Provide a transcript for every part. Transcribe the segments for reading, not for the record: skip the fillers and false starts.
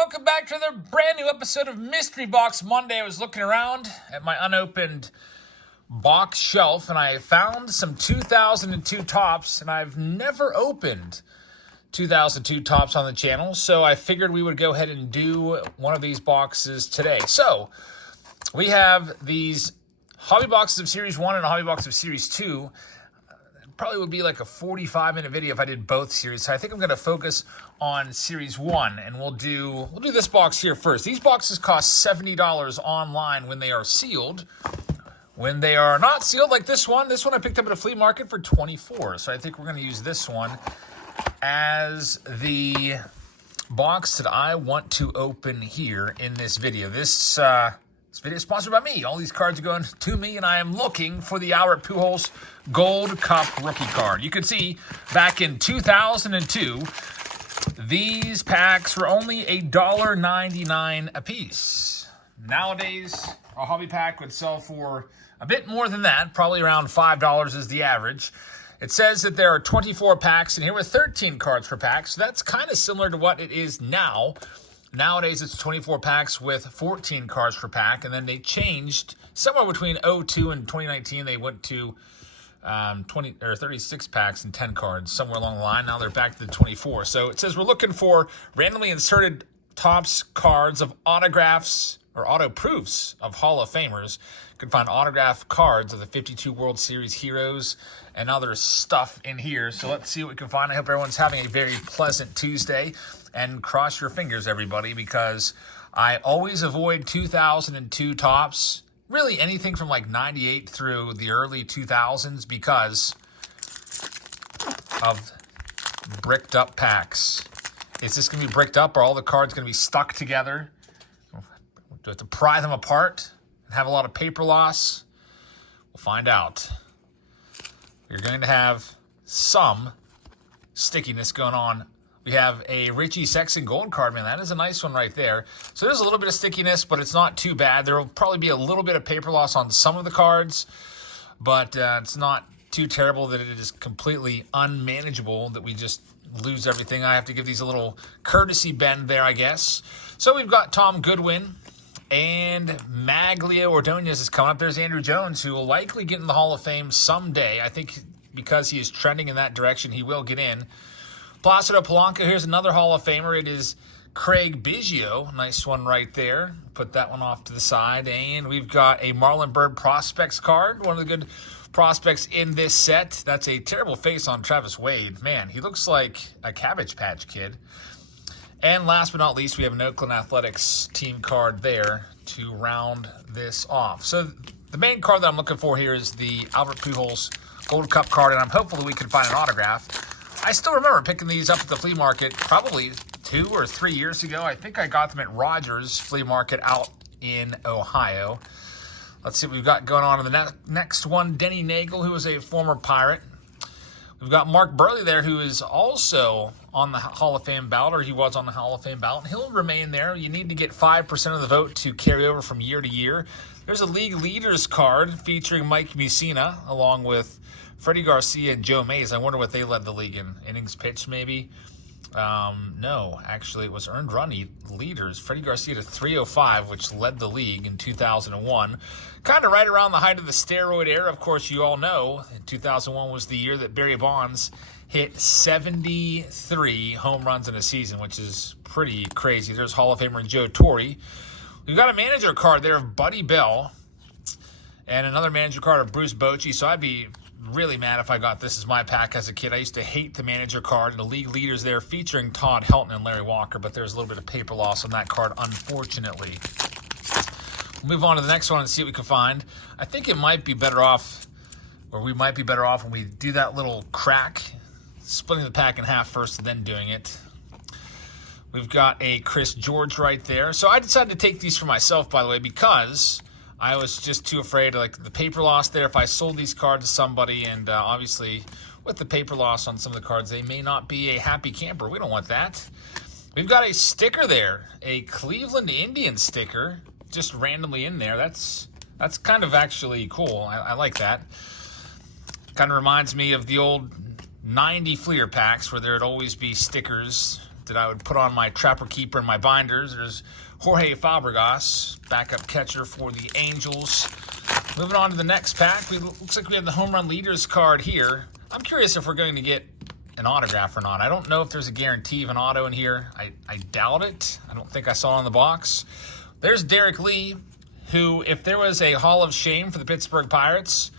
welcome back to another brand new episode of Mystery Box Monday. I was looking around at my unopened box shelf and I found some 2002 Topps, and I've never opened 2002 Topps on the channel, so I figured we would go ahead and do one of these boxes today. So we have these hobby boxes of Series 1 and a hobby box of Series 2. Probably would be like a 45-minute video if I did both series. So I think I'm going to focus on Series 1, and we'll do this box here first. These boxes cost $70 online when they are sealed. When they are not sealed, like this one I picked up at a flea market for $24. So I think we're going to use this one as the box that I want to open here in this video. This video is sponsored by me. All these cards are going to me, and I am looking for the Albert Pujols Gold Cup rookie card. You can see back in 2002, these packs were only $1.99 a piece. Nowadays, a hobby pack would sell for a bit more than that, probably around $5 is the average. It says that there are 24 packs, and here were 13 cards per pack, so that's kind of similar to what it is now. Nowadays, it's 24 packs with 14 cards per pack, and then they changed somewhere between 02 and 2019. They went to 36 packs and 10 cards, somewhere along the line. Now they're back to the 24. So it says we're looking for randomly inserted Topps cards of autographs or auto proofs of Hall of Famers. You can find autograph cards of the 52 World Series heroes and other stuff in here. So let's see what we can find. I hope everyone's having a very pleasant Tuesday. And cross your fingers, everybody, because I always avoid 2002 Topps, really anything from like 98 through the early 2000s, because of bricked up packs. Is this going to be bricked up, or all the cards going to be stuck together? Do I have to pry them apart and have a lot of paper loss? We'll find out. You're going to have some stickiness going on. We have a Richie Sexson gold card, man. That is a nice one right there. So there's a little bit of stickiness, but it's not too bad. There will probably be a little bit of paper loss on some of the cards, but it's not too terrible that it is completely unmanageable, that we just lose everything. I have to give these a little courtesy bend there, I guess. So we've got Tom Goodwin, and Magglio Ordonez is coming up. There's Andrew Jones, who will likely get in the Hall of Fame someday. I think because he is trending in that direction, he will get in. Placido Polanco, here's another Hall of Famer. It is Craig Biggio. Nice one right there. Put that one off to the side. And we've got a Marlon Byrd Prospects card, one of the good prospects in this set. That's a terrible face on Travis Wade. Man, he looks like a Cabbage Patch Kid. And last but not least, we have an Oakland Athletics team card there to round this off. So the main card that I'm looking for here is the Albert Pujols Gold Cup card, and I'm hopeful that we can find an autograph. I still remember picking these up at the flea market probably 2 or 3 years ago. I think I got them at Rogers Flea Market out in Ohio. Let's see what we've got going on in the next one. Denny Nagel, who is a former Pirate. We've got Mark Burley there, who is also on the Hall of Fame ballot, or he was on the Hall of Fame ballot. He'll remain there. You need to get 5% of the vote to carry over from year to year. There's a League Leaders card featuring Mike Mussina, along with Freddie Garcia and Joe Mays. I wonder what they led the league in. Innings pitched, maybe? No, actually, it was earned run leaders. Freddie Garcia to 305, which led the league in 2001. Kind of right around the height of the steroid era. Of course, you all know 2001 was the year that Barry Bonds hit 73 home runs in a season, which is pretty crazy. There's Hall of Famer Joe Torre. We've got a manager card there of Buddy Bell and another manager card of Bruce Bochy. So I'd be really mad if I got this as my pack as a kid. I used to hate the manager card, and the league leaders there featuring Todd Helton and Larry Walker, but there's a little bit of paper loss on that card, unfortunately. We'll move on to the next one and see what we can find. I think it might be better off, or we might be better off when we do that little crack, splitting the pack in half first and then doing it. We've got a Chris George right there. So I decided to take these for myself, by the way, because I was just too afraid of like the paper loss there. If I sold these cards to somebody, and obviously with the paper loss on some of the cards, they may not be a happy camper. We don't want that. We've got a sticker there, a Cleveland Indians sticker, just randomly in there. That's kind of actually cool. I like that. Kind of reminds me of the old 90 Fleer packs where there'd always be stickers at that I would put on my Trapper Keeper and my binders. There's Jorge Fabregas, backup catcher for the Angels. Moving on to the next pack, looks like we have the home run leaders card here. I'm curious if we're going to get an autograph or not. I don't know if there's a guarantee of an auto in here. I doubt it. I don't think I saw it on the box. There's Derek Lee, who, if there was a Hall of Shame for the Pittsburgh Pirates,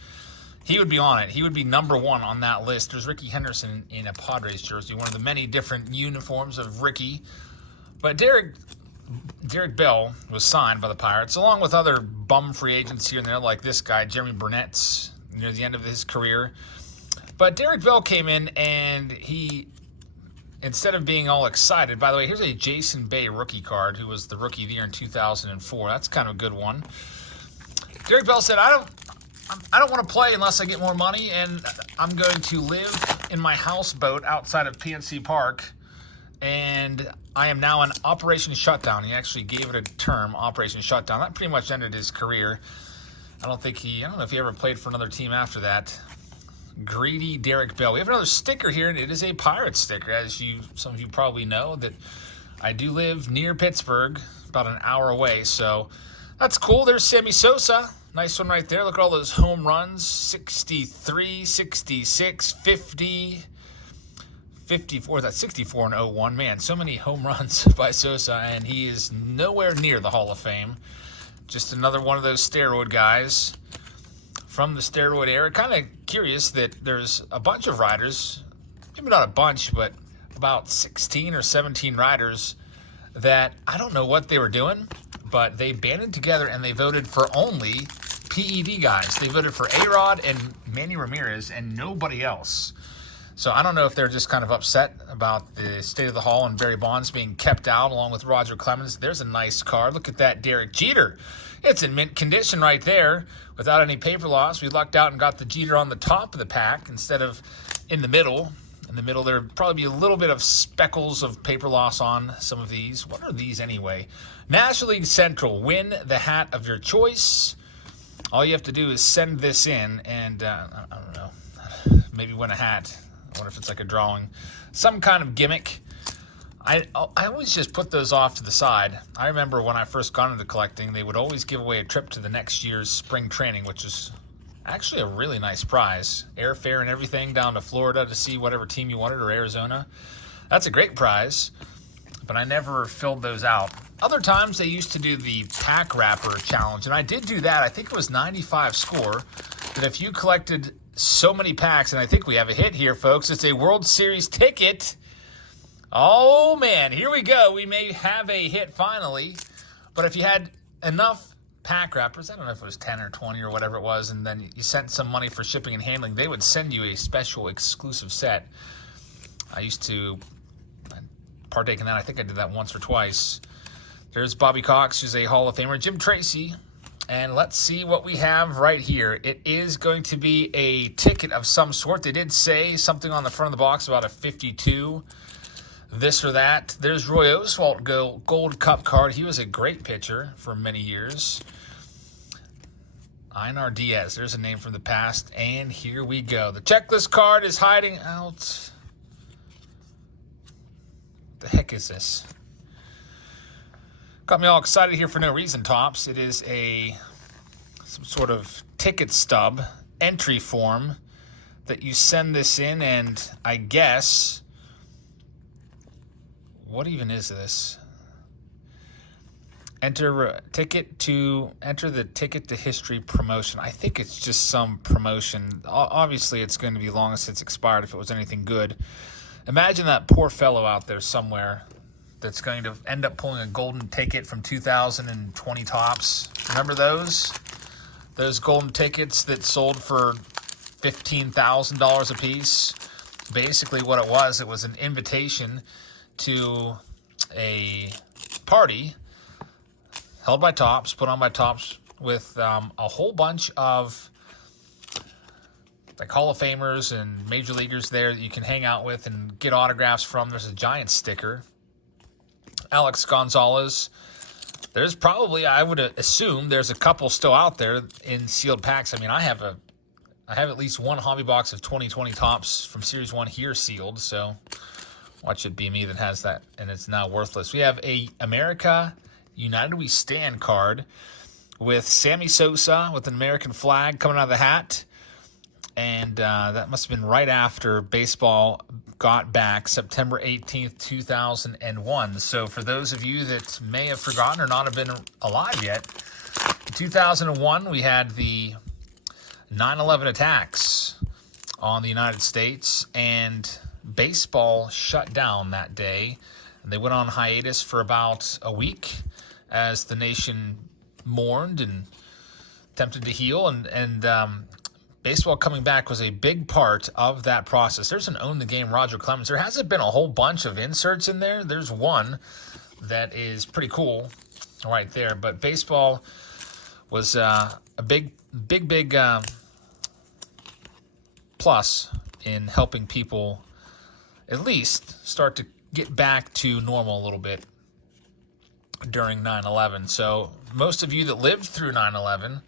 he would be on it. He would be number one on that list. There's Ricky Henderson in a Padres jersey, one of the many different uniforms of Ricky. But Derek Bell was signed by the Pirates, along with other bum free agents here and there, like this guy, Jeremy Burnett's, near the end of his career. But Derek Bell came in, and he, instead of being all excited, by the way, here's a Jason Bay rookie card, who was the Rookie of the Year in 2004. That's kind of a good one. Derek Bell said, I don't want to play unless I get more money, and I'm going to live in my houseboat outside of PNC Park, and I am now in Operation Shutdown. He actually gave it a term, Operation Shutdown. That pretty much ended his career. I don't know if he ever played for another team after that. Greedy Derek Bell. We have another sticker here, and it is a Pirates sticker, as some of you probably know that I do live near Pittsburgh, about an hour away, so that's cool. There's Sammy Sosa. Nice one right there. Look at all those home runs. 63, 66, 50, 54. That's 64 and 01. Man, so many home runs by Sosa, and he is nowhere near the Hall of Fame. Just another one of those steroid guys from the steroid era. Kind of curious that there's a bunch of riders, maybe not a bunch, but about 16 or 17 riders that I don't know what they were doing, but they banded together and they voted for only PED guys. They voted for A-Rod and Manny Ramirez and nobody else. So I don't know if they're just kind of upset about the state of the Hall and Barry Bonds being kept out along with Roger Clemens. There's a nice card. Look at that Derek Jeter. It's in mint condition right there without any paper loss. We lucked out and got the Jeter on the top of the pack instead of in the middle. In the middle, there'd probably be a little bit of speckles of paper loss on some of these. What are these anyway? National League Central. Win the hat of your choice. All you have to do is send this in and, I don't know, maybe win a hat. I wonder if it's like a drawing. Some kind of gimmick. I always just put those off to the side. I remember when I first got into collecting, they would always give away a trip to the next year's spring training, which is actually a really nice prize. Airfare and everything down to Florida to see whatever team you wanted, or Arizona. That's a great prize, but I never filled those out. Other times they used to do the pack wrapper challenge, and I did do that. I think it was 95 score, that if you collected so many packs, and I think we have a hit here, folks. It's a World Series ticket. Oh, man, here we go. We may have a hit finally, but if you had enough pack wrappers, I don't know if it was 10 or 20 or whatever it was, and then you sent some money for shipping and handling, they would send you a special exclusive set. I used to partake in that. I think I did that once or twice. There's Bobby Cox, who's a Hall of Famer. Jim Tracy. And let's see what we have right here. It is going to be a ticket of some sort. They did say something on the front of the box about a 52, this or that. There's Roy Oswalt Gold Cup card. He was a great pitcher for many years. Einar Diaz, there's a name from the past. And here we go. The checklist card is hiding out. The heck is this? Got me all excited here for no reason, Topps. It is some sort of ticket stub entry form that you send this in, and I guess, what even is this? Enter the ticket to history promotion. I think it's just some promotion. Obviously, it's going to be long since expired if it was anything good. Imagine that poor fellow out there somewhere that's going to end up pulling a golden ticket from 2020 Topps. Remember those? Those golden tickets that sold for $15,000 a piece? Basically what it was an invitation to a party held by Topps, put on by Topps, with a whole bunch of like Hall of Famers and Major Leaguers there that you can hang out with and get autographs from. There's a giant sticker. Alex Gonzalez. There's probably, I would assume, there's a couple still out there in sealed packs. I mean, I have at least one hobby box of 2020 Topps from Series 1 here sealed, so Watch it be me that has that, and it's now worthless. We have a America United We Stand card with Sammy Sosa with an American flag coming out of the hat. And that must have been right after baseball got back, September 18th, 2001. So for those of you that may have forgotten or not have been alive yet, in 2001, we had the 9/11 attacks on the United States, and baseball shut down that day. They went on hiatus for about a week as the nation mourned and attempted to heal, and baseball coming back was a big part of that process. There's an Own the Game Roger Clemens. There hasn't been a whole bunch of inserts in there. There's one that is pretty cool right there. But baseball was a big plus in helping people at least start to get back to normal a little bit during 9/11. So most of you that lived through 9/11,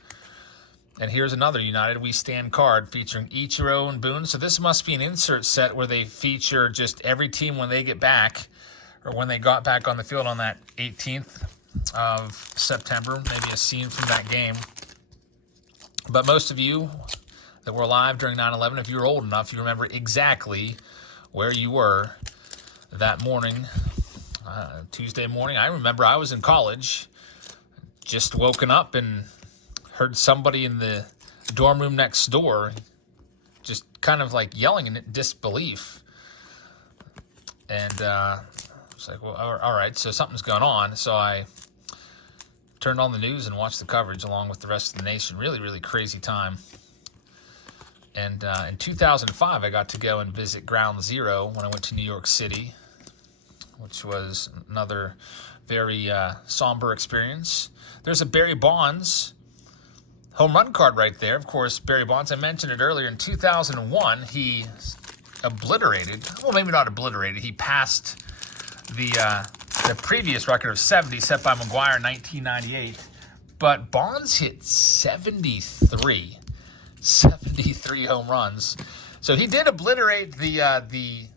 and here's another United We Stand card featuring ICHIRO and Boone. So this must be an insert set where they feature just every team when they get back, or when they got back on the field on that 18th of September, maybe a scene from that game. But most of you that were alive during 9/11, if you were old enough, you remember exactly where you were that morning, Tuesday morning. I remember I was in college, just woken up and heard somebody in the dorm room next door just kind of like yelling in disbelief. And I was like, well, all right, so something's going on. So I turned on the news and watched the coverage along with the rest of the nation. Really, really crazy time. And in 2005, I got to go and visit Ground Zero when I went to New York City, which was another very somber experience. There's a Barry Bonds home run card right there. Of course, Barry Bonds, I mentioned it earlier, in 2001, he obliterated, well, maybe not obliterated, he passed the previous record of 70 set by McGwire in 1998. But Bonds hit 73 home runs. So he did obliterate the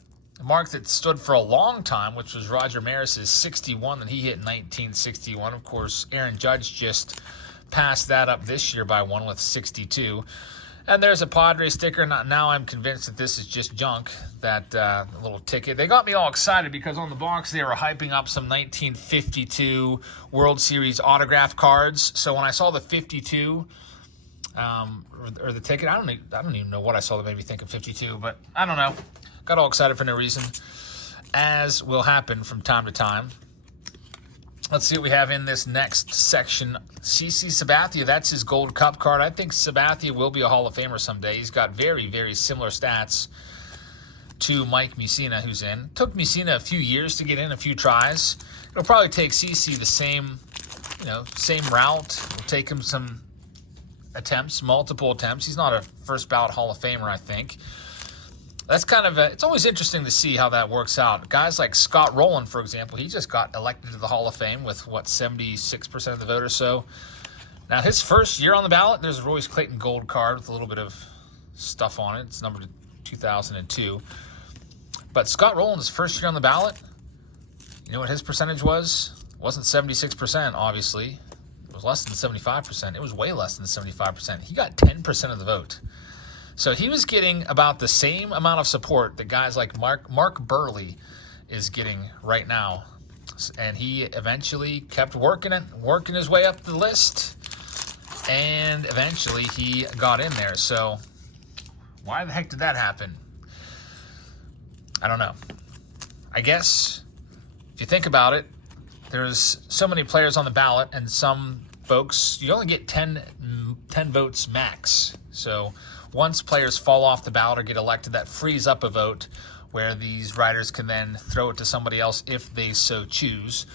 mark that stood for a long time, which was Roger Maris's 61 that he hit in 1961. Of course, Aaron Judge just passed that up this year by one with 62. And there's a Padres sticker. Now I'm convinced that this is just junk, that little ticket. They got me all excited because on the box they were hyping up some 1952 World Series autograph cards. So when I saw the 52 or the ticket, I don't even know what I saw that made me think of 52, but I don't know. Got all excited for no reason, as will happen from time to time. Let's see what we have in this next section. CC Sabathia, that's his Gold Cup card. I think Sabathia will be a Hall of Famer someday. He's got very, very similar stats to Mike Mussina, who's in. Took Mussina a few years to get in, a few tries. It'll probably take CC the same route. It'll take him some attempts, multiple attempts. He's not a first ballot Hall of Famer, I think. That's kind of it's always interesting to see how that works out. Guys like Scott Rowland, for example, he just got elected to the Hall of Fame with, 76% of the vote or so. Now, his first year on the ballot, there's a Royce Clayton Gold card with a little bit of stuff on it. It's numbered 2002. But Scott Rowland's first year on the ballot, you know what his percentage was? It wasn't 76%, obviously. It was less than 75%. It was way less than 75%. He got 10% of the vote. So he was getting about the same amount of support that guys like Mark Burley is getting right now. And he eventually kept working his way up the list. And eventually he got in there. So why the heck did that happen? I don't know. I guess if you think about it, there's so many players on the ballot, and some folks, you only get 10 votes max. So once players fall off the ballot or get elected, that frees up a vote where these writers can then throw it to somebody else if they so choose.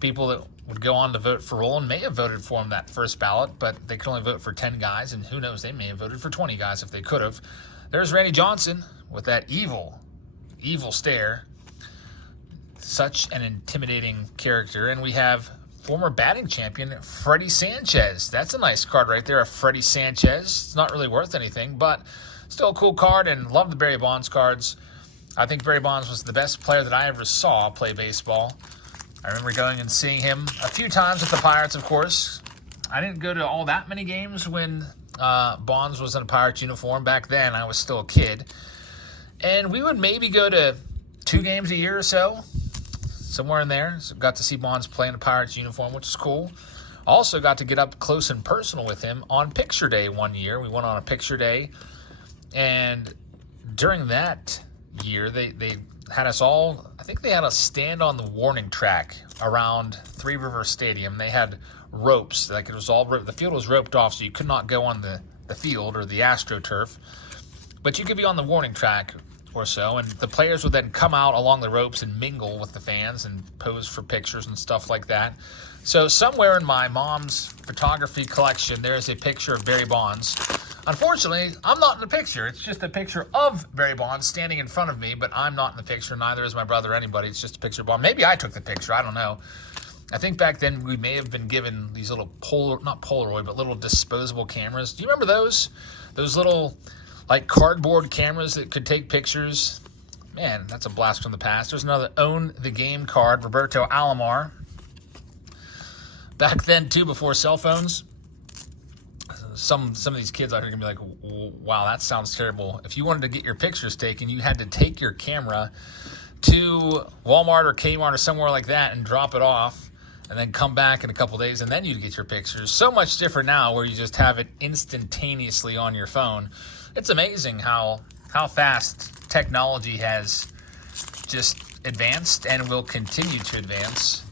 People that would go on to vote for Rowland may have voted for him that first ballot, but they could only vote for 10 guys, and who knows, they may have voted for 20 guys if they could have. There's Randy Johnson with that evil stare. Such an intimidating character. And we have former batting champion Freddie Sanchez. That's a nice card right there, a Freddie Sanchez. It's not really worth anything, but still a cool card, and love the Barry Bonds cards. I think Barry Bonds was the best player that I ever saw play baseball. I remember going and seeing him a few times with the Pirates, of course. I didn't go to all that many games when Bonds was in a Pirates uniform. Back then, I was still a kid. And we would maybe go to 2 games a year or so, somewhere in there. So got to see Bonds play in a Pirates uniform, which is cool. Also got to get up close and personal with him on picture day one year. We went on a picture day, and during that year, they had us all, I think they had us stand on the warning track around Three River Stadium. They had ropes, like it was all, the field was roped off, so you could not go on the field or the AstroTurf, but you could be on the warning track or so, and the players would then come out along the ropes and mingle with the fans and pose for pictures and stuff like that. So somewhere in my mom's photography collection, there is a picture of Barry Bonds. Unfortunately, I'm not in the picture. It's just a picture of Barry Bonds standing in front of me, but I'm not in the picture. Neither is my brother or anybody. It's just a picture of Bonds. Maybe I took the picture. I don't know. I think back then we may have been given these little not Polaroid, but little disposable cameras. Do you remember those? Those little, like, cardboard cameras that could take pictures? Man, that's a blast from the past. There's another Own the Game card, Roberto Alomar. Back then, too, before cell phones, some of these kids out here are going to be like, wow, that sounds terrible. If you wanted to get your pictures taken, you had to take your camera to Walmart or Kmart or somewhere like that and drop it off and then come back in a couple days and then you'd get your pictures. So much different now where you just have it instantaneously on your phone. It's amazing how fast technology has just advanced and will continue to advance.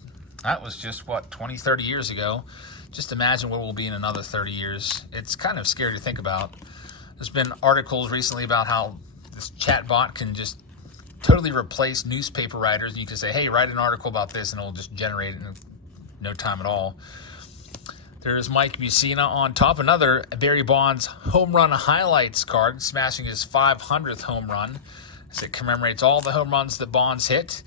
That was just, 20, 30 years ago. Just imagine where we'll be in another 30 years. It's kind of scary to think about. There's been articles recently about how this chat bot can just totally replace newspaper writers. And you can say, hey, write an article about this, and it'll just generate it in no time at all. There's Mike Mussina on top. Another Barry Bonds home run highlights card, smashing his 500th home run, as it commemorates all the home runs that Bonds hit.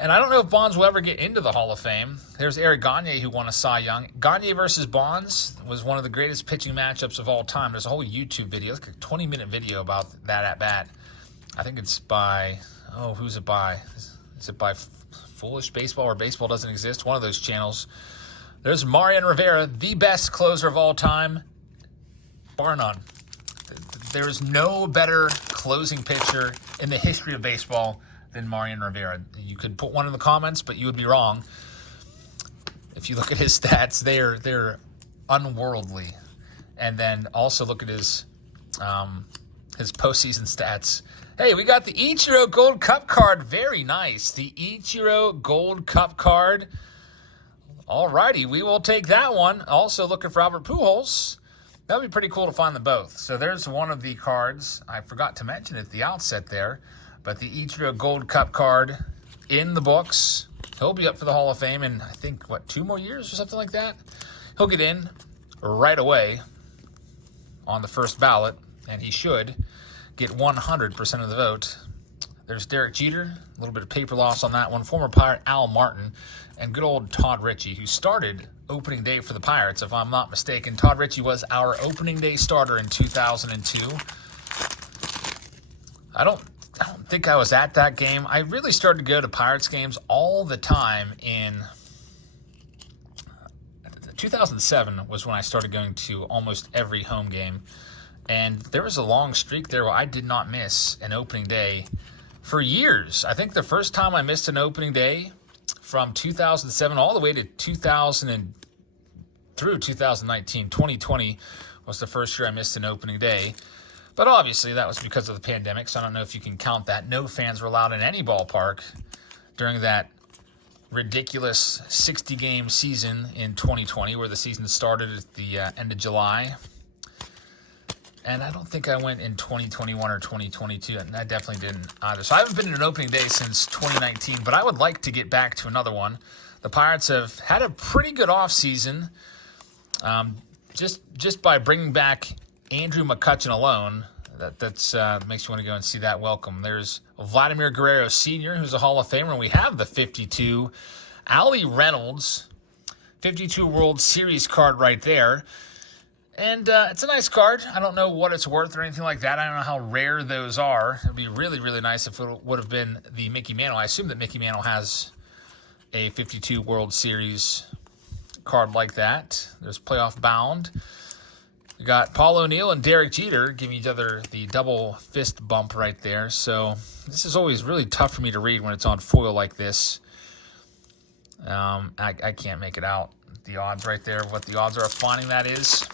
And I don't know if Bonds will ever get into the Hall of Fame. There's Eric Gagne, who won a Cy Young. Gagne versus Bonds was one of the greatest pitching matchups of all time. There's a whole YouTube video, like a 20-minute video about that at-bat. I think it's by, who's it by? Is it by Foolish Baseball or Baseball Doesn't Exist? One of those channels. There's Mariano Rivera, the best closer of all time, bar none. There is no better closing pitcher in the history of baseball than Mariano Rivera. You could put one in the comments, but you would be wrong. If you look at his stats, they're unworldly. And then also look at his postseason stats. Hey, we got the ICHIRO Gold Cup card. Very nice. The ICHIRO Gold Cup card. Alrighty, we will take that one. Also looking for Albert Pujols. That would be pretty cool to find them both. So there's one of the cards. I forgot to mention at the outset there. But the ICHIRO Gold Cup card in the books. He'll be up for the Hall of Fame in, I think, 2 more years or something like that? He'll get in right away on the first ballot, and he should get 100% of the vote. There's Derek Jeter, a little bit of paper loss on that one. Former Pirate Al Martin, and good old Todd Ritchie, who started opening day for the Pirates, if I'm not mistaken. Todd Ritchie was our opening day starter in 2002. I don't think I was at that game. I really started to go to Pirates games all the time in 2007 was when I started going to almost every home game. And there was a long streak there where I did not miss an opening day for years. I think the first time I missed an opening day from 2007 all the way to 2000 and through 2019, 2020 was the first year I missed an opening day. But obviously, that was because of the pandemic, so I don't know if you can count that. No fans were allowed in any ballpark during that ridiculous 60-game season in 2020, where the season started at the end of July. And I don't think I went in 2021 or 2022, and I definitely didn't either. So I haven't been in an opening day since 2019, but I would like to get back to another one. The Pirates have had a pretty good offseason, just by bringing back Andrew McCutchen alone. That's makes you want to go and see that welcome. There's Vladimir Guerrero Sr., who's a Hall of Famer, and we have the 52. Allie Reynolds, 52 World Series card right there. And it's a nice card. I don't know what it's worth or anything like that. I don't know how rare those are. It would be really, really nice if it would have been the Mickey Mantle. I assume that Mickey Mantle has a 52 World Series card like that. There's playoff bound. We got Paul O'Neill and Derek Jeter giving each other the double fist bump right there. So this is always really tough for me to read when it's on foil like this. I can't make it out. The odds right there, what the odds are of finding that is.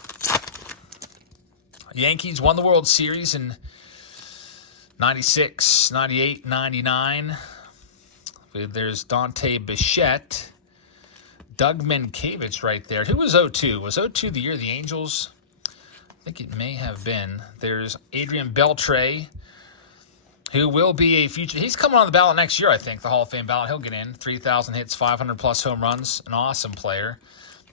Yankees won the World Series in 96, 98, 99. There's Dante Bichette. Doug Mankiewicz right there. Who was 02? Was 02 the year of the Angels? I think it may have been. There's Adrian Beltre, who will be a future. He's coming on the ballot next year, I think, the Hall of Fame ballot. He'll get in. 3,000 hits, 500-plus home runs. An awesome player.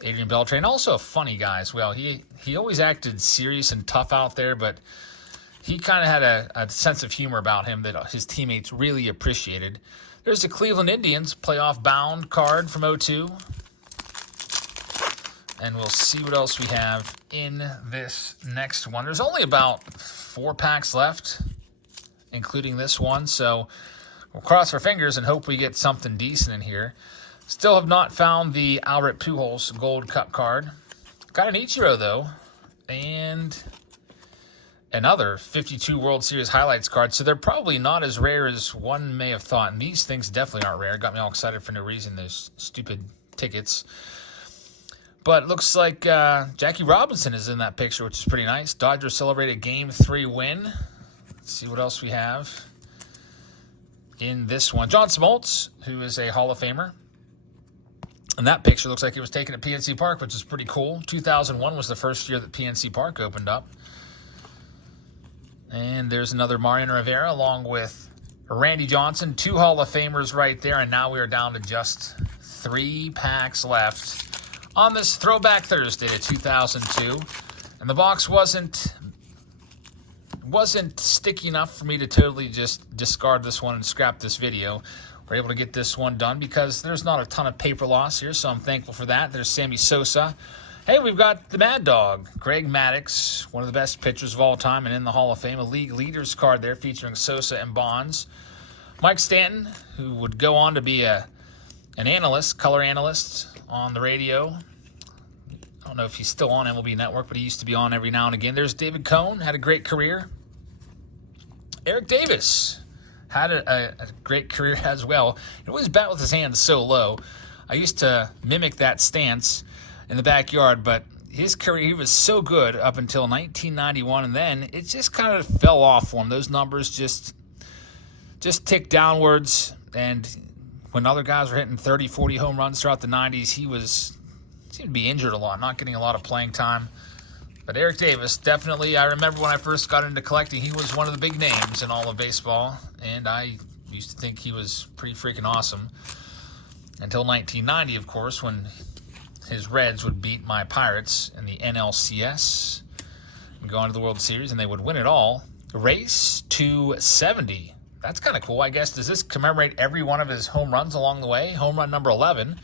Adrian Beltre, and also a funny guy as well. He always acted serious and tough out there, but he kind of had a sense of humor about him that his teammates really appreciated. There's the Cleveland Indians playoff bound card from 02. And we'll see what else we have in this next one. There's only about 4 packs left, including this one. So we'll cross our fingers and hope we get something decent in here. Still have not found the Albert Pujols Gold Cup card. Got an ICHIRO, though. And another 52 World Series highlights card. So they're probably not as rare as one may have thought. And these things definitely aren't rare. Got me all excited for no reason. Those stupid tickets. But it looks like Jackie Robinson is in that picture, which is pretty nice. Dodgers celebrated Game 3 win. Let's see what else we have in this one. John Smoltz, who is a Hall of Famer. And that picture looks like it was taken at PNC Park, which is pretty cool. 2001 was the first year that PNC Park opened up. And there's another Mariano Rivera along with Randy Johnson. 2 Hall of Famers right there. And now we are down to just 3 packs left on this Throwback Thursday to 2002. And the box wasn't sticky enough for me to totally just discard this one and scrap this video. We're able to get this one done because there's not a ton of paper loss here, so I'm thankful for that. There's Sammy Sosa. Hey, we've got the Mad Dog, Greg Maddux, one of the best pitchers of all time and in the Hall of Fame. A league leaders card there featuring Sosa and Bonds. Mike Stanton, who would go on to be an analyst, color analyst on the radio. I don't know if he's still on MLB Network, but he used to be on every now and again. There's David Cohn, had a great career. Eric Davis had a great career as well. He always bat with his hands so low. I used to mimic that stance in the backyard, but his career, he was so good up until 1991, and then it just kind of fell off for him. Those numbers just ticked downwards, and when other guys were hitting 30, 40 home runs throughout the 90s, he seemed to be injured a lot, not getting a lot of playing time. But Eric Davis, definitely, I remember when I first got into collecting, he was one of the big names in all of baseball, and I used to think he was pretty freaking awesome. Until 1990, of course, when his Reds would beat my Pirates in the NLCS and go on to the World Series, and they would win it all. Race to 70. That's kind of cool, I guess. Does this commemorate every one of his home runs along the way? Home run number 11.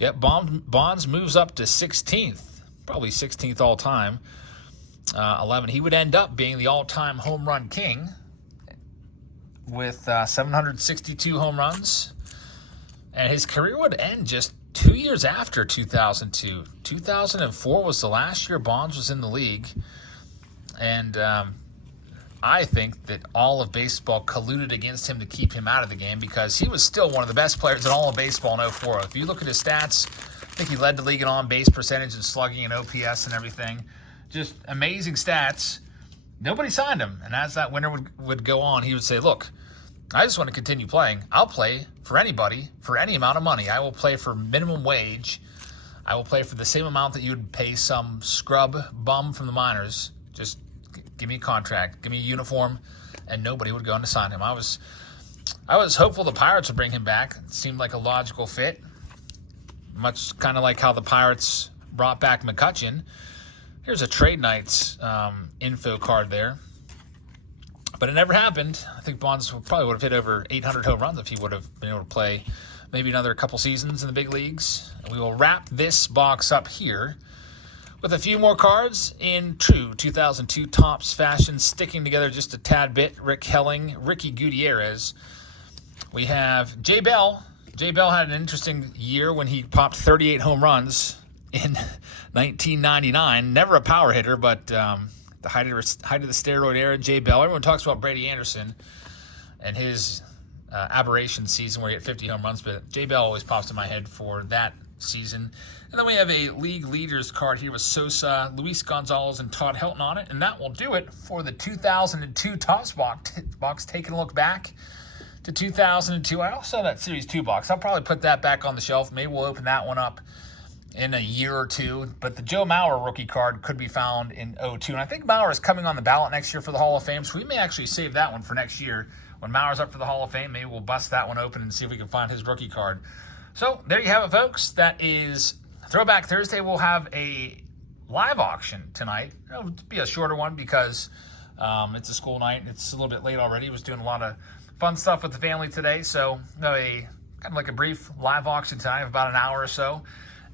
Yep, Bonds moves up to 16th. Probably 16th all-time. 11. He would end up being the all-time home run king with 762 home runs. And his career would end just 2 years after 2002. 2004 was the last year Bonds was in the league. And I think that all of baseball colluded against him to keep him out of the game because he was still one of the best players in all of baseball in 04. If you look at his stats, I think he led the league in on-base percentage and slugging and OPS and everything. Just amazing stats. Nobody signed him. And as that winter would go on, he would say, look, I just want to continue playing. I'll play for anybody for any amount of money. I will play for minimum wage. I will play for the same amount that you would pay some scrub bum from the minors. Just give me a contract. Give me a uniform. And nobody would go in to sign him. I was hopeful the Pirates would bring him back. It seemed like a logical fit. Much kind of like how the Pirates brought back McCutchen. Here's a Trade Nights info card there. But it never happened. I think Bonds probably would have hit over 800 home runs if he would have been able to play maybe another couple seasons in the big leagues. And we will wrap this box up here With a few more cards in true 2002 Topps fashion, sticking together just a tad bit. Rick Helling, Ricky Gutierrez. We have Jay Bell. Jay Bell had an interesting year when he popped 38 home runs in 1999. Never a power hitter, but the height of the steroid era, Jay Bell. Everyone talks about Brady Anderson and his aberration season where he had 50 home runs, but Jay Bell always pops in my head for that season. And then we have a league leaders card here with Sosa, Luis Gonzalez, and Todd Helton on it. And that will do it for the 2002 Topps box. Taking a look back to 2002. I also have that Series 2 box. I'll probably put that back on the shelf. Maybe we'll open that one up in a year or two. But the Joe Mauer rookie card could be found in 02. And I think Mauer is coming on the ballot next year for the Hall of Fame. So we may actually save that one for next year. When Mauer's up for the Hall of Fame, maybe we'll bust that one open and see if we can find his rookie card. So there you have it, folks. That is Throwback Thursday. We'll have a live auction tonight. It'll be a shorter one because it's a school night. It's a little bit late already. I was doing a lot of fun stuff with the family today. So kind of like a brief live auction tonight of about an hour or so.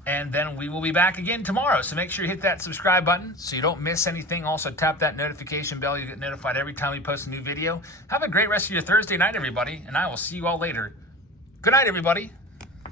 And then we will be back again tomorrow. So make sure you hit that subscribe button so you don't miss anything. Also tap that notification bell. You get notified every time we post a new video. Have a great rest of your Thursday night, everybody. And I will see you all later. Good night, everybody.